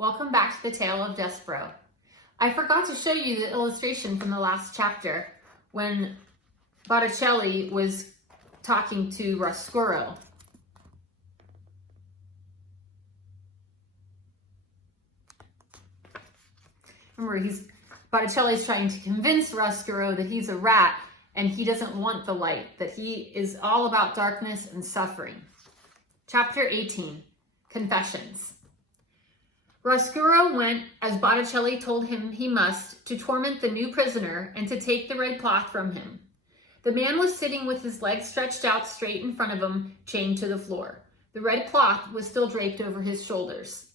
Welcome back to the tale of Despereaux. I forgot to show you the illustration from the last chapter when Botticelli was talking to Roscuro. Remember, Botticelli's trying to convince Roscuro that he's a rat and he doesn't want the light, that he is all about darkness and suffering. Chapter 18, Confessions. Roscuro went, as Botticelli told him he must, to torment the new prisoner and to take the red cloth from him. The man was sitting with his legs stretched out straight in front of him, chained to the floor. The red cloth was still draped over his shoulders.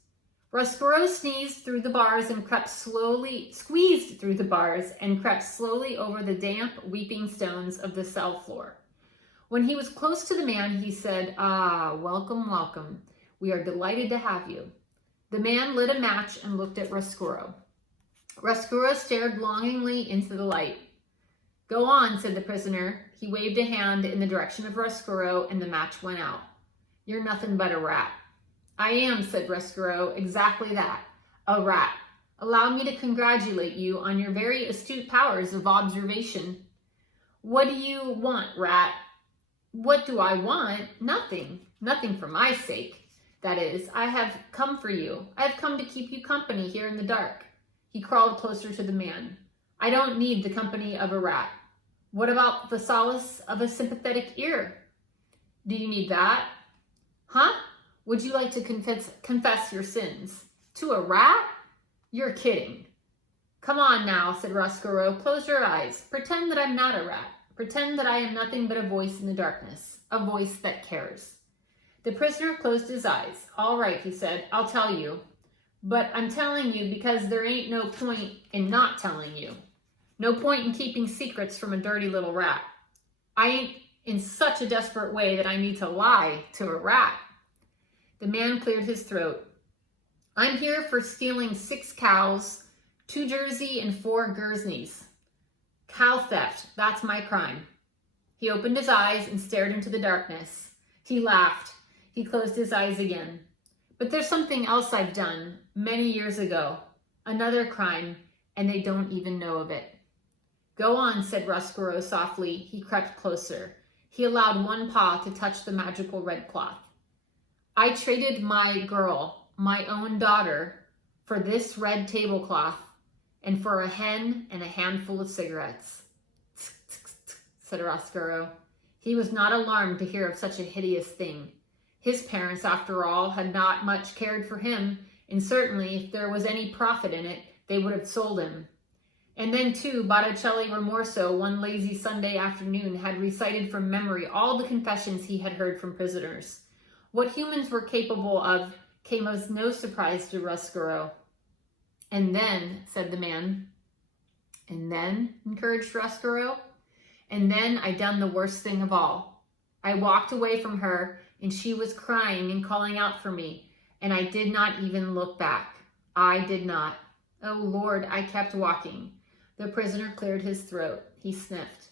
Roscuro squeezed through the bars and crept slowly over the damp, weeping stones of the cell floor. When he was close to the man, he said, "Ah, welcome, welcome. We are delighted to have you." The man lit a match and looked at Roscuro. Roscuro stared longingly into the light. "Go on," said the prisoner. He waved a hand in the direction of Roscuro and the match went out. "You're nothing but a rat." "I am," said Despereaux, "exactly that, a rat. Allow me to congratulate you on your very astute powers of observation." "What do you want, rat?" "What do I want? Nothing. Nothing for my sake. That is, I have come for you. I have come to keep you company here in the dark." He crawled closer to the man. "I don't need the company of a rat. What about the solace of a sympathetic ear?" "Do you need that?" "Huh? Would you like to confess your sins? To a rat? You're kidding." "Come on now," said Roscuro. "Close your eyes. Pretend that I'm not a rat. Pretend that I am nothing but a voice in the darkness. A voice that cares." The prisoner closed his eyes. "All right," he said. "I'll tell you. But I'm telling you because there ain't no point in not telling you. No point in keeping secrets from a dirty little rat. I ain't in such a desperate way that I need to lie to a rat." The man cleared his throat. "I'm here for stealing 6 cows, 2 Jersey, and 4 Guernseys. Cow theft, that's my crime." He opened his eyes and stared into the darkness. He laughed. He closed his eyes again. "But there's something else I've done many years ago. Another crime, and they don't even know of it." "Go on," said Roscuro softly. He crept closer. He allowed one paw to touch the magical red cloth. "I traded my girl, my own daughter, for this red tablecloth and for a hen and a handful of cigarettes," said Roscuro. He was not alarmed to hear of such a hideous thing. His parents, after all, had not much cared for him, and certainly if there was any profit in it, they would have sold him. And then, too, Botticelli Remorso, one lazy Sunday afternoon, had recited from memory all the confessions he had heard from prisoners. What humans were capable of came as no surprise to Roscuro. "And then," said the man. "And then," encouraged Roscuro. "And then I done the worst thing of all. I walked away from her, and she was crying and calling out for me, and I did not even look back. I did not. Oh, Lord, I kept walking." The prisoner cleared his throat. He sniffed.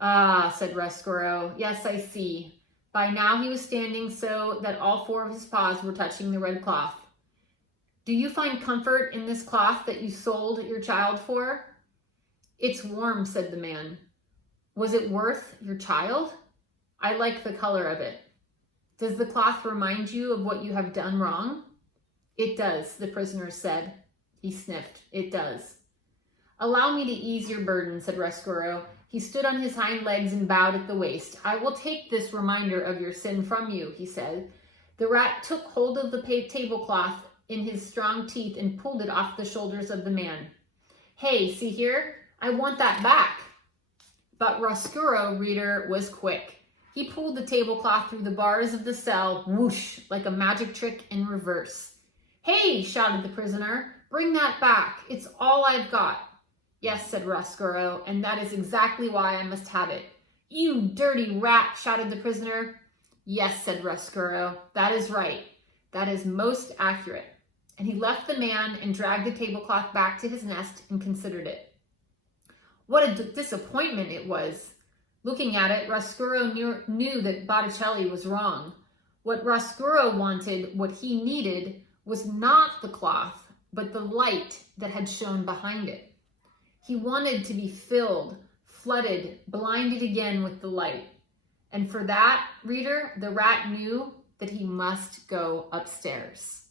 "Ah," said Roscuro. "Yes, I see." By now he was standing so that all 4 of his paws were touching the red cloth. "Do you find comfort in this cloth that you sold your child for?" "It's warm," said the man. "Was it worth your child?" "I like the color of it." "Does the cloth remind you of what you have done wrong?" "It does," the prisoner said. He sniffed. "It does." "Allow me to ease your burden," said Roscuro. He stood on his hind legs and bowed at the waist. "I will take this reminder of your sin from you," he said. The rat took hold of the tablecloth in his strong teeth and pulled it off the shoulders of the man. "Hey, see here? I want that back." But Roscuro, reader, was quick. He pulled the tablecloth through the bars of the cell, whoosh, like a magic trick in reverse. "Hey," shouted the prisoner, "bring that back. It's all I've got." "Yes," said Roscuro, "and that is exactly why I must have it." "You dirty rat," shouted the prisoner. "Yes," said Roscuro, "that is right. That is most accurate." And he left the man and dragged the tablecloth back to his nest and considered it. What a disappointment it was. Looking at it, Roscuro knew that Botticelli was wrong. What Roscuro wanted, what he needed, was not the cloth, but the light that had shone behind it. He wanted to be filled, flooded, blinded again with the light. And for that, reader, the rat knew that he must go upstairs.